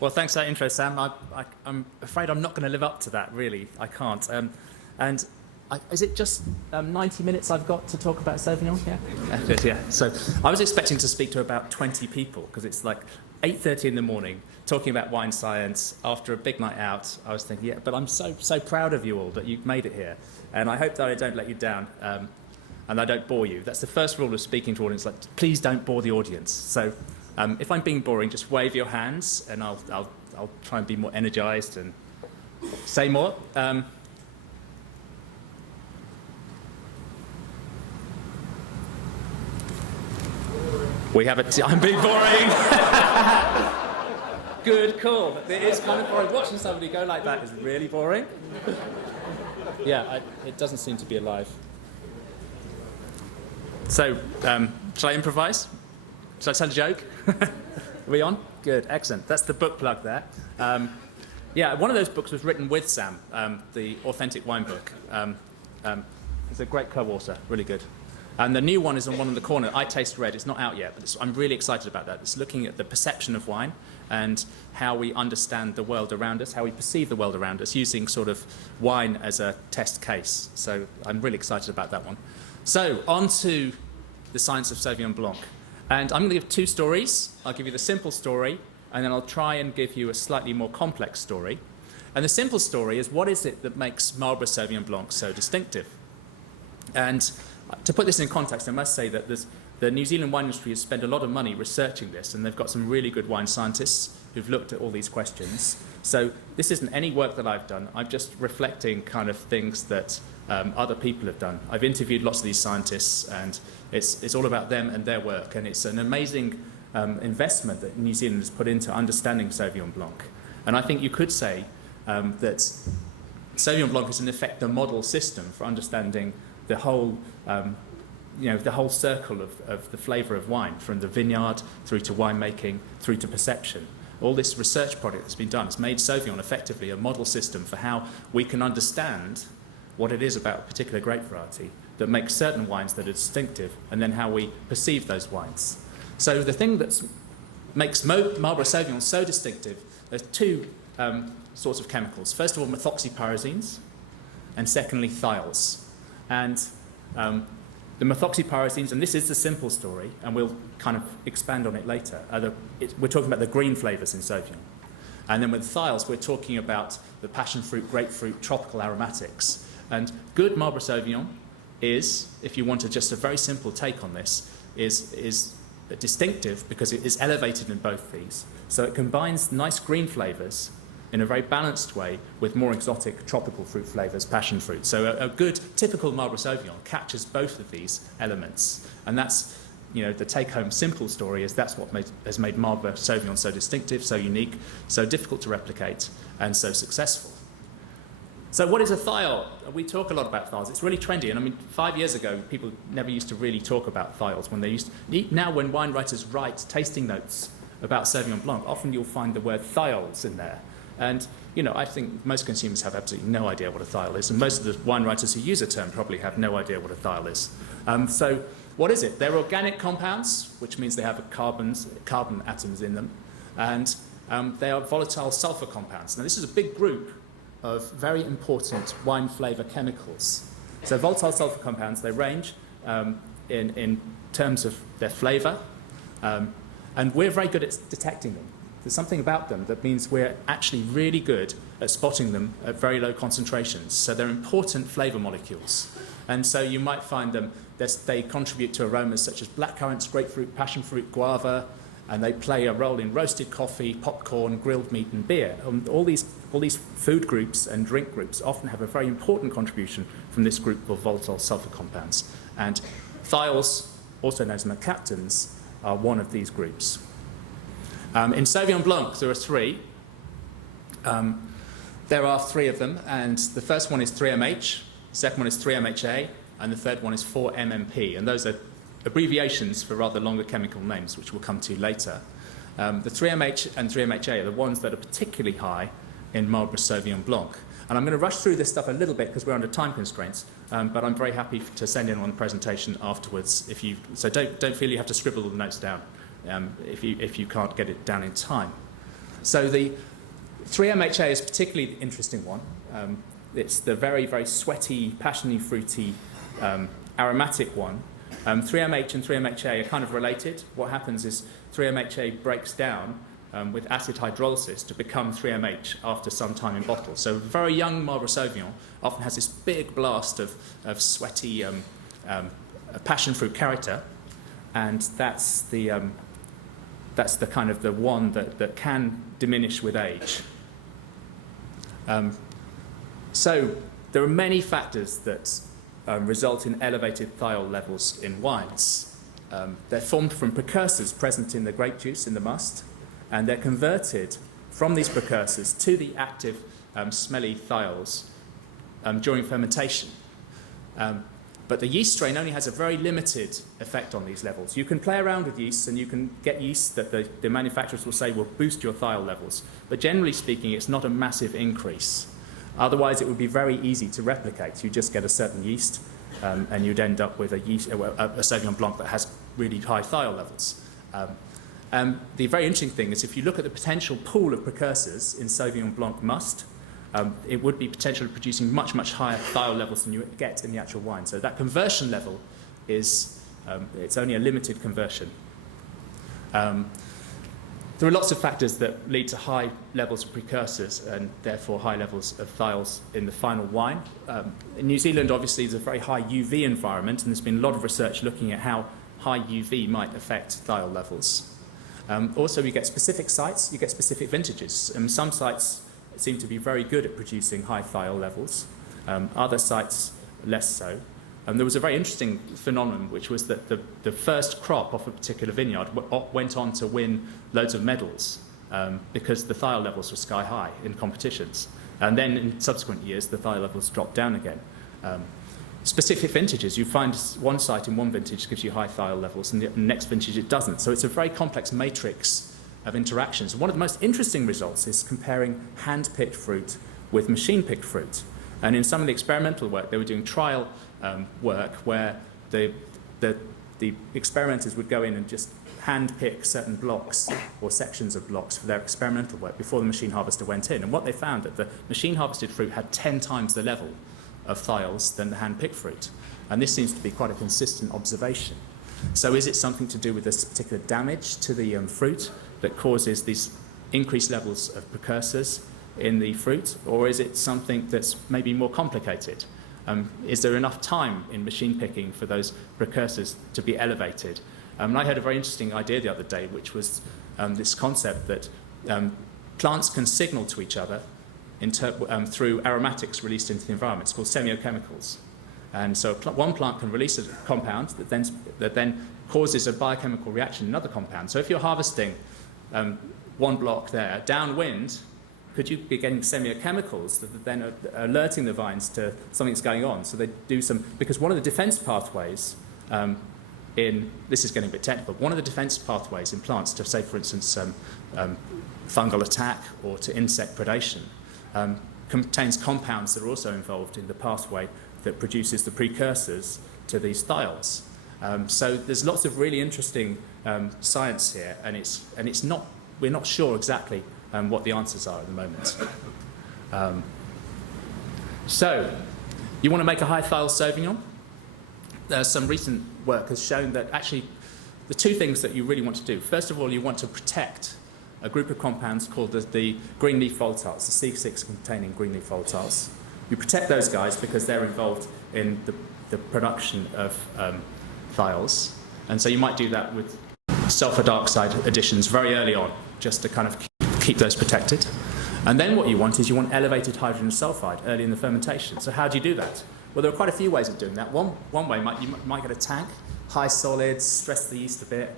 Well, thanks for that intro, Sam. I'm afraid I'm not going to live up to that, really. I can't. And is it just 90 minutes I've got to talk about Sauvignon? Yeah. Yeah. So I was expecting to speak to about 20 people because it's like 8:30 in the morning, talking about wine science after a big night out. I was thinking, yeah, but I'm so proud of you all that you've made it here, and I hope that I don't let you down. And I don't bore you. That's the first rule of speaking to audience. Like, please don't bore the audience. So, if I'm being boring, just wave your hands, and I'll try and be more energized and say more. We have I'm being boring. Good call. It is kind of boring. Watching somebody go like that is really boring. Yeah, it doesn't seem to be alive. So, shall I improvise? Shall I tell a joke? Are we on? Good, excellent. That's the book plug there. Yeah, one of those books was written with Sam, the Authentic Wine book. It's a great co-author, really good. And the new one is on one in the corner. I Taste Red. It's not out yet, but I'm really excited about that. It's looking at the perception of wine and how we understand the world around us, how we perceive the world around us, using sort of wine as a test case. So I'm really excited about that one. So, on to the science of Sauvignon Blanc. And I'm going to give two stories. I'll give you the simple story, and then I'll try and give you a slightly more complex story. And the simple story is, what is it that makes Marlborough Sauvignon Blanc so distinctive? And to put this in context, I must say that the New Zealand wine industry has spent a lot of money researching this, and they've got some really good wine scientists who've looked at all these questions. So this isn't any work that I've done. I'm just reflecting kind of things that other people have done. I've interviewed lots of these scientists, and it's all about them and their work. And it's an amazing investment that New Zealand has put into understanding Sauvignon Blanc. And I think you could say that Sauvignon Blanc is in effect the model system for understanding the whole, the whole circle of the flavour of wine, from the vineyard through to winemaking, through to perception. All this research project that's been done has made Sauvignon effectively a model system for how we can understand what it is about a particular grape variety that makes certain wines that are distinctive, and then how we perceive those wines. So the thing that makes Marlborough Sauvignon so distinctive, there's two sorts of chemicals. First of all, methoxypyrazines, and secondly, thiols. And the methoxypyrazines, and this is the simple story, and we'll kind of expand on it later, we're talking about the green flavours in Sauvignon. And then with thiols, we're talking about the passion fruit, grapefruit, tropical aromatics. And good Marlborough Sauvignon is, if you wanted just a very simple take on this, is distinctive because it is elevated in both these. So it combines nice green flavours in a very balanced way with more exotic tropical fruit flavours, passion fruit. So a good typical Marlborough Sauvignon captures both of these elements. And that's, the take-home simple story is that's what has made Marlborough Sauvignon so distinctive, so unique, so difficult to replicate, and so successful. So what is a thiol? We talk a lot about thiols. It's really trendy. And I mean, 5 years ago, people never used to really talk about thiols. Now when wine writers write tasting notes about Sauvignon Blanc, often you'll find the word thiols in there. And, I think most consumers have absolutely no idea what a thiol is. And most of the wine writers who use the term probably have no idea what a thiol is. So what is it? They're organic compounds, which means they have carbon atoms in them. And they are volatile sulfur compounds. Now, this is a big group of very important wine flavour chemicals. So volatile sulfur compounds, they range in terms of their flavour, and we're very good at detecting them. There's something about them that means we're actually really good at spotting them at very low concentrations. So they're important flavour molecules. And so you might find them, they contribute to aromas such as blackcurrants, grapefruit, passion fruit, guava, and they play a role in roasted coffee, popcorn, grilled meat, and beer. All these food groups and drink groups often have a very important contribution from this group of volatile sulfur compounds. And thiols, also known as mercaptans, are one of these groups. In Sauvignon Blanc, there are three. There are three of them, and the first one is 3MH, the second one is 3MHA, and the third one is 4MMP, and those are abbreviations for rather longer chemical names, which we'll come to later. The 3MH and 3MHA are the ones that are particularly high in Marlborough Sauvignon Blanc. And I'm going to rush through this stuff a little bit because we're under time constraints, but I'm very happy to send in on the presentation afterwards. So don't feel you have to scribble all the notes down if you can't get it down in time. So the 3-MHA is a particularly interesting one. It's the very, very sweaty, passiony, fruity, aromatic one. 3-MH and 3-MHA are kind of related. What happens is 3-MHA breaks down with acid hydrolysis to become 3-MH after some time in bottle. So a very young Marlborough Sauvignon often has this big blast of sweaty passion fruit character, and that's the kind of the one that can diminish with age. So there are many factors that result in elevated thiol levels in wines. They're formed from precursors present in the grape juice, in the must, and they're converted from these precursors to the active smelly thiols during fermentation. But the yeast strain only has a very limited effect on these levels. You can play around with yeasts and you can get yeast that the manufacturers will say will boost your thiol levels. But generally speaking, it's not a massive increase. Otherwise, it would be very easy to replicate. You just get a certain yeast and you'd end up with a Sauvignon Blanc that has really high thiol levels. The very interesting thing is if you look at the potential pool of precursors in Sauvignon Blanc must, it would be potentially producing much, much higher thiol levels than you get in the actual wine. So that conversion level is, it's only a limited conversion. There are lots of factors that lead to high levels of precursors and therefore high levels of thiols in the final wine. In New Zealand, obviously, is a very high UV environment, and there's been a lot of research looking at how high UV might affect thiol levels. Also, you get specific sites, you get specific vintages. Some sites seem to be very good at producing high thiol levels, other sites less so. There was a very interesting phenomenon, which was that the first crop off a particular vineyard went on to win loads of medals because the thiol levels were sky high in competitions. And then in subsequent years, the thiol levels dropped down again. Specific vintages, you find one site in one vintage gives you high thiol levels, and the next vintage it doesn't. So it's a very complex matrix of interactions. One of the most interesting results is comparing hand-picked fruit with machine-picked fruit. And in some of the experimental work, they were doing trial work where the experimenters would go in and just hand-pick certain blocks or sections of blocks for their experimental work before the machine harvester went in. And what they found that the machine-harvested fruit had 10 times the level of thiols than the hand-picked fruit. And this seems to be quite a consistent observation. So is it something to do with this particular damage to the fruit that causes these increased levels of precursors in the fruit, or is it something that's maybe more complicated? Is there enough time in machine picking for those precursors to be elevated? And I heard a very interesting idea the other day, which was this concept that plants can signal to each other through aromatics released into the environment. It's called semiochemicals. And so one plant can release a compound that then causes a biochemical reaction in another compound. So if you're harvesting one block there, downwind, could you be getting semiochemicals that then are alerting the vines to something's going on? So they do some, because one of the defense pathways this is getting a bit technical, one of the defense pathways in plants to, say, for instance, fungal attack or to insect predation contains compounds that are also involved in the pathway that produces the precursors to these thiols. So there's lots of really interesting science here, and it's not, we're not sure exactly what the answers are at the moment. So, you want to make a high thiol Sauvignon? Some recent work has shown that actually the two things that you really want to do. First of all, you want to protect a group of compounds called the green leaf volatiles, the C6 containing green leaf volatiles. You protect those guys because they're involved in the production of thiols. And so you might do that with sulfur dioxide additions very early on, just to kind of keep those protected. And then what you want is you want elevated hydrogen sulfide early in the fermentation. So how do you do that? Well, there are quite a few ways of doing that. One way, you might get a tank, high solids, stress the yeast a bit,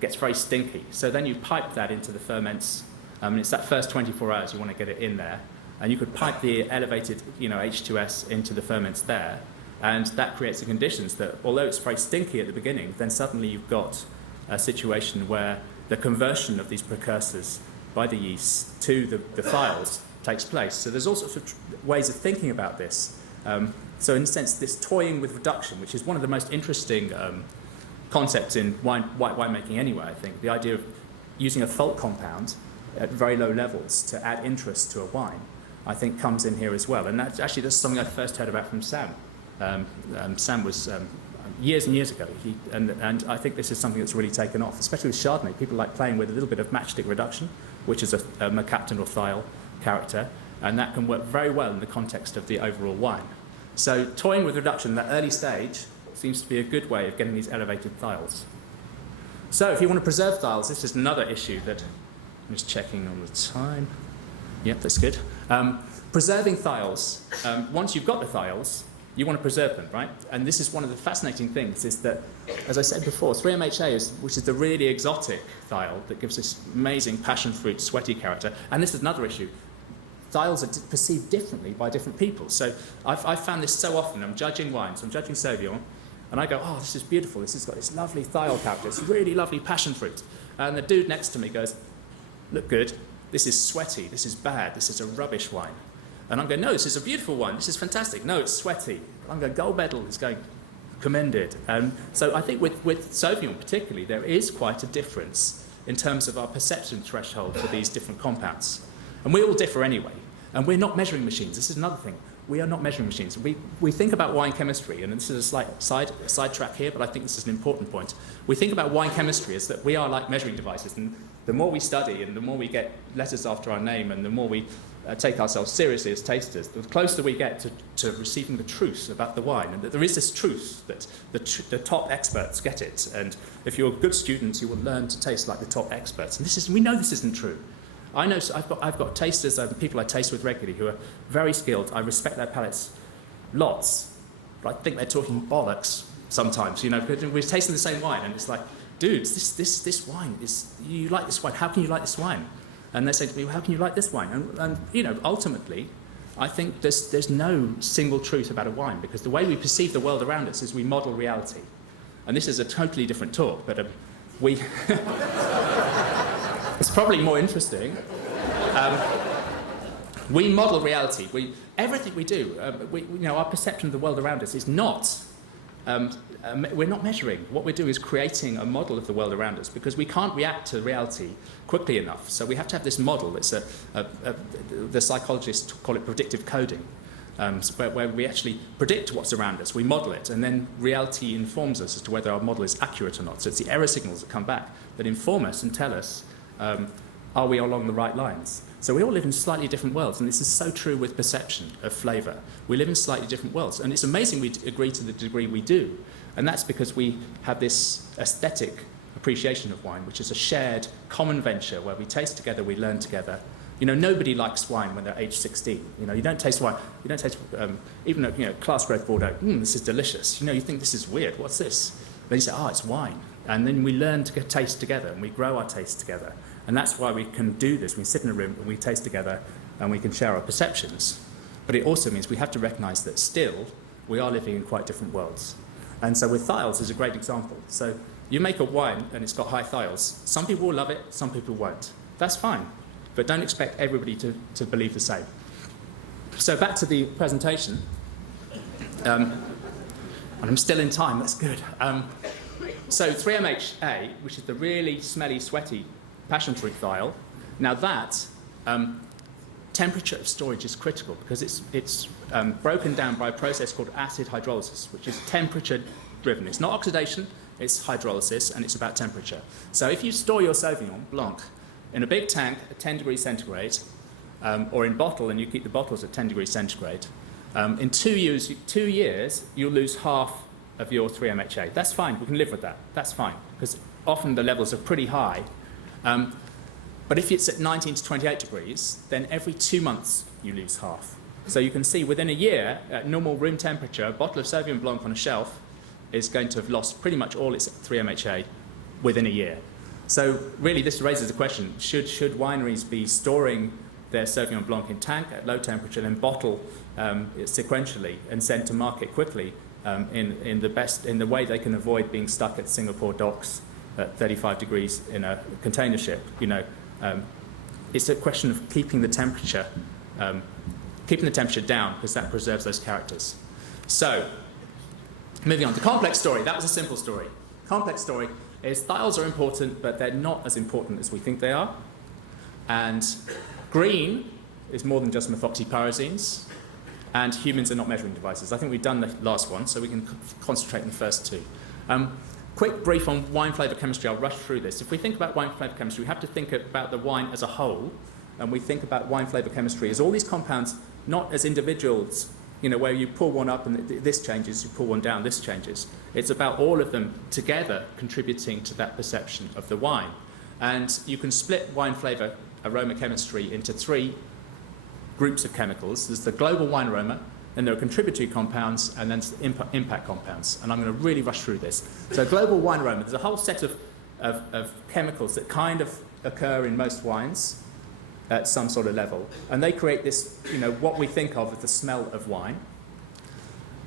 gets very stinky. So then you pipe that into the ferments. It's that first 24 hours you want to get it in there. And you could pipe the elevated H2S into the ferments there. And that creates the conditions that, although it's very stinky at the beginning, then suddenly you've got a situation where the conversion of these precursors by the yeast to the thiols takes place. So there's all sorts of ways of thinking about this. So in a sense, this toying with reduction, which is one of the most interesting concepts in white winemaking anyway, I think. The idea of using a fault compound at very low levels to add interest to a wine, I think comes in here as well. And that's something I first heard about from Sam. Sam was years and years ago, and I think this is something that's really taken off, especially with Chardonnay. People like playing with a little bit of matchstick reduction, which is a mercaptan or thiol character, and that can work very well in the context of the overall wine. So toying with reduction at that early stage seems to be a good way of getting these elevated thiols. So if you want to preserve thiols, this is another issue that I'm just checking on the time. Yep, that's good. Preserving thiols, once you've got the thiols, you want to preserve them, right? And this is one of the fascinating things, is that, as I said before, 3-MHA, which is the really exotic thiol that gives this amazing passion fruit, sweaty character, and this is another issue. Thiols are perceived differently by different people. So I've found this so often. I'm judging wines, I'm judging Sauvignon, and I go, oh, this is beautiful. This has got this lovely thiol character. It's really lovely passion fruit. And the dude next to me goes, look good. This is sweaty. This is bad. This is a rubbish wine. And I'm going, no, this is a beautiful wine. This is fantastic. No, it's sweaty. I'm going, gold medal. Is going, commended. So I think with Sauvignon particularly, there is quite a difference in terms of our perception threshold for these different compounds. And we all differ anyway. And we're not measuring machines. This is another thing. We are not measuring machines. We think about wine chemistry, and this is a slight sidetrack here, but I think this is an important point. We think about wine chemistry as that we are like measuring devices, and the more we study and the more we get letters after our name and the more we take ourselves seriously as tasters, the closer we get to receiving the truth about the wine. And that there is this truth that the top experts get it, and if you're good students, you will learn to taste like the top experts. And we know this isn't true. I know, so I've got tasters, people I taste with regularly who are very skilled. I respect their palates lots, but I think they're talking bollocks sometimes, because we're tasting the same wine and it's like, dudes, this wine you like this wine, how can you like this wine? And they say to me, well, how can you like this wine? And ultimately, I think there's no single truth about a wine, because the way we perceive the world around us is we model reality. And this is a totally different talk, but we... It's probably more interesting. We model reality. Everything we do, our perception of the world around us is not, we're not measuring. What we're doing is creating a model of the world around us, because we can't react to reality quickly enough. So we have to have this model. It's the psychologists call it predictive coding, where we actually predict what's around us, we model it, and then reality informs us as to whether our model is accurate or not. So it's the error signals that come back that inform us and tell us, are we along the right lines? So we all live in slightly different worlds, and this is so true with perception of flavour. We live in slightly different worlds, and it's amazing we agree to the degree we do, and that's because we have this aesthetic appreciation of wine, which is a shared common venture where we taste together, we learn together. Nobody likes wine when they're age 16. You don't taste wine. You don't taste even class growth Bordeaux. This is delicious. You think this is weird. What's this? Then you say, oh, it's wine. And then we learn to taste together, and we grow our taste together. And that's why we can do this. We sit in a room and we taste together and we can share our perceptions. But it also means we have to recognise that still we are living in quite different worlds. And so with thiols is a great example. So you make a wine and it's got high thiols. Some people will love it, some people won't. That's fine. But don't expect everybody to believe the same. So back to the presentation. And I'm still in time, that's good. So 3-MHA, which is the really smelly, sweaty passion fruit thiol. Now that temperature of storage is critical, because it's broken down by a process called acid hydrolysis, which is temperature driven. It's not oxidation, it's hydrolysis, and it's about temperature. So if you store your Sauvignon Blanc in a big tank at 10 degrees centigrade, or in bottle, and you keep the bottles at 10 degrees centigrade, in 2 years you'll lose half of your 3-MHA. That's fine, we can live with that. That's fine, because often the levels are pretty high. But if it's at 19 to 28 degrees, then every 2 months you lose half. So you can see within a year, at normal room temperature, a bottle of Sauvignon Blanc on a shelf is going to have lost pretty much all its 3-MHA within a year. So really this raises the question, should wineries be storing their Sauvignon Blanc in tank at low temperature, then bottle it sequentially and send to market quickly in the way they can avoid being stuck at Singapore docks at 35 degrees in a container ship? It's a question of keeping the temperature down, because that preserves those characters. So, moving on. The complex story, that was a simple story. Complex story is thiols are important, but they're not as important as we think they are. And green is more than just methoxypyrazines. And humans are not measuring devices. I think we've done the last one, so we can concentrate on the first two. Quick brief on wine flavour chemistry. I'll rush through this. If we think about wine flavour chemistry, we have to think about the wine as a whole, and we think about wine flavour chemistry as all these compounds, not as individuals, where you pull one up and this changes, you pull one down, this changes. It's about all of them together contributing to that perception of the wine. And you can split wine flavour aroma chemistry into three groups of chemicals. There's the global wine aroma, then there are contributory compounds, and then impact compounds. And I'm going to really rush through this. So global wine aroma, there's a whole set of chemicals that kind of occur in most wines at some sort of level. And they create this, what we think of as the smell of wine.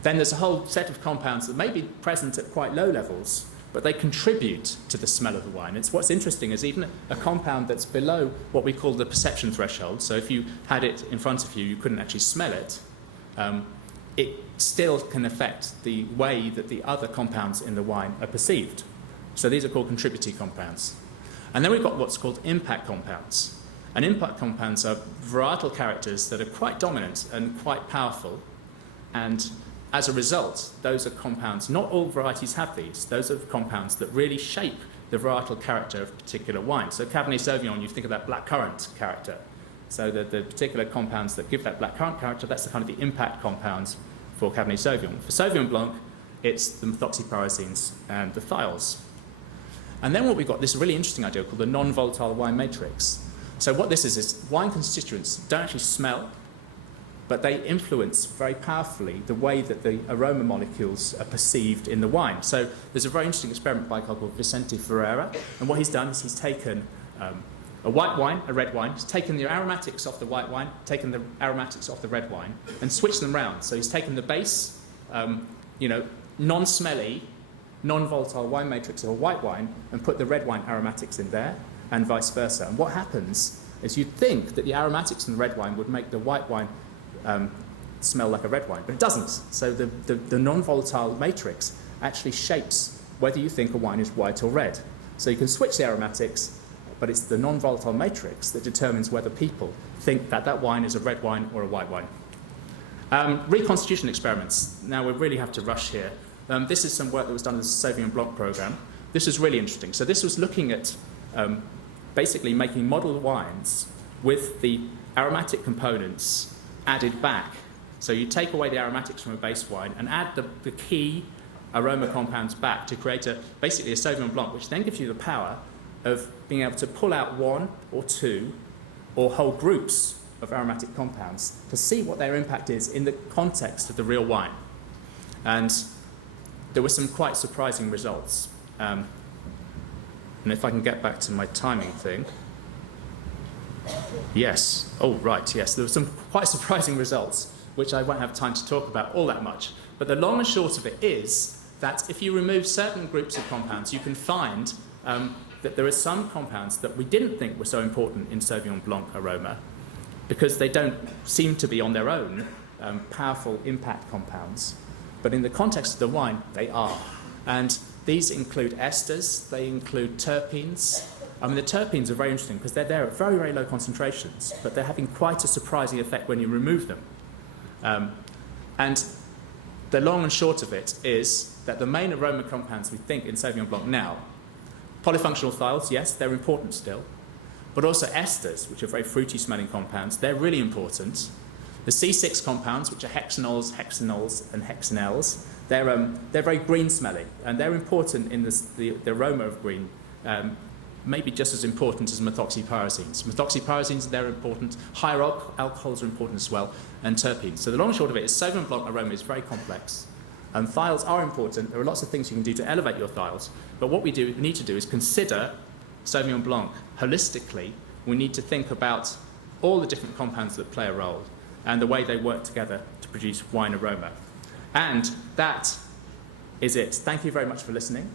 Then there's a whole set of compounds that may be present at quite low levels, but they contribute to the smell of the wine. What's interesting is even a compound that's below what we call the perception threshold, so if you had it in front of you, you couldn't actually smell it, it still can affect the way that the other compounds in the wine are perceived. So these are called contributory compounds. And then we've got what's called impact compounds. And impact compounds are varietal characters that are quite dominant and quite powerful. And as a result, those are compounds, not all varieties have these, those are compounds that really shape the varietal character of a particular wine. So Cabernet Sauvignon, you think of that blackcurrant character. So the particular compounds that give that blackcurrant character, that's the kind of the impact compounds for Cabernet Sauvignon. For Sauvignon Blanc, it's the methoxypyrazines and the thiols. And then what we've got, this really interesting idea called the non-volatile wine matrix. So what this is wine constituents don't actually smell, but they influence very powerfully the way that the aroma molecules are perceived in the wine. So there's a very interesting experiment by a guy called Vicente Ferreira, and what he's done is he's taken a white wine, a red wine, he's taken the aromatics off the white wine, taken the aromatics off the red wine, and switched them around. So he's taken the base, non-smelly, non-volatile wine matrix of a white wine and put the red wine aromatics in there, and vice versa. And what happens is you'd think that the aromatics in the red wine would make the white wine smell like a red wine, but it doesn't. So the non-volatile matrix actually shapes whether you think a wine is white or red. So you can switch the aromatics, but it's the non-volatile matrix that determines whether people think that that wine is a red wine or a white wine. Reconstitution experiments. Now we really have to rush here. This is some work that was done in the Sauvignon Blanc program. This is really interesting. So this was looking at basically making model wines with the aromatic components added back. So you take away the aromatics from a base wine and add the key aroma compounds back to create basically a Sauvignon Blanc, which then gives you the power of being able to pull out one or two or whole groups of aromatic compounds to see what their impact is in the context of the real wine. And there were some quite surprising results. And if I can get back to my timing thing. Yes. Oh, right, yes. There were some quite surprising results, which I won't have time to talk about all that much. But the long and short of it is that if you remove certain groups of compounds, you can find that there are some compounds that we didn't think were so important in Sauvignon Blanc aroma because they don't seem to be on their own powerful impact compounds. But in the context of the wine, they are. And these include esters, they include terpenes. I mean, the terpenes are very interesting because they're there at very, very low concentrations, but they're having quite a surprising effect when you remove them. And the long and short of it is that the main aroma compounds we think in Sauvignon Blanc now, polyfunctional thiols, yes, they're important still, but also esters, which are very fruity smelling compounds, they're really important. The C6 compounds, which are hexanols, hexanols, and hexanels, they're very green smelling, and they're important in the aroma of green, maybe just as important as methoxypyrazines. Methoxypyrazines, they're important. Higher alcohols are important as well, and terpenes. So the long and short of it is Sauvignon Blanc aroma is very complex. And thiols are important. There are lots of things you can do to elevate your thiols. But what we need to do is consider Sauvignon Blanc holistically. We need to think about all the different compounds that play a role and the way they work together to produce wine aroma. And that is it. Thank you very much for listening.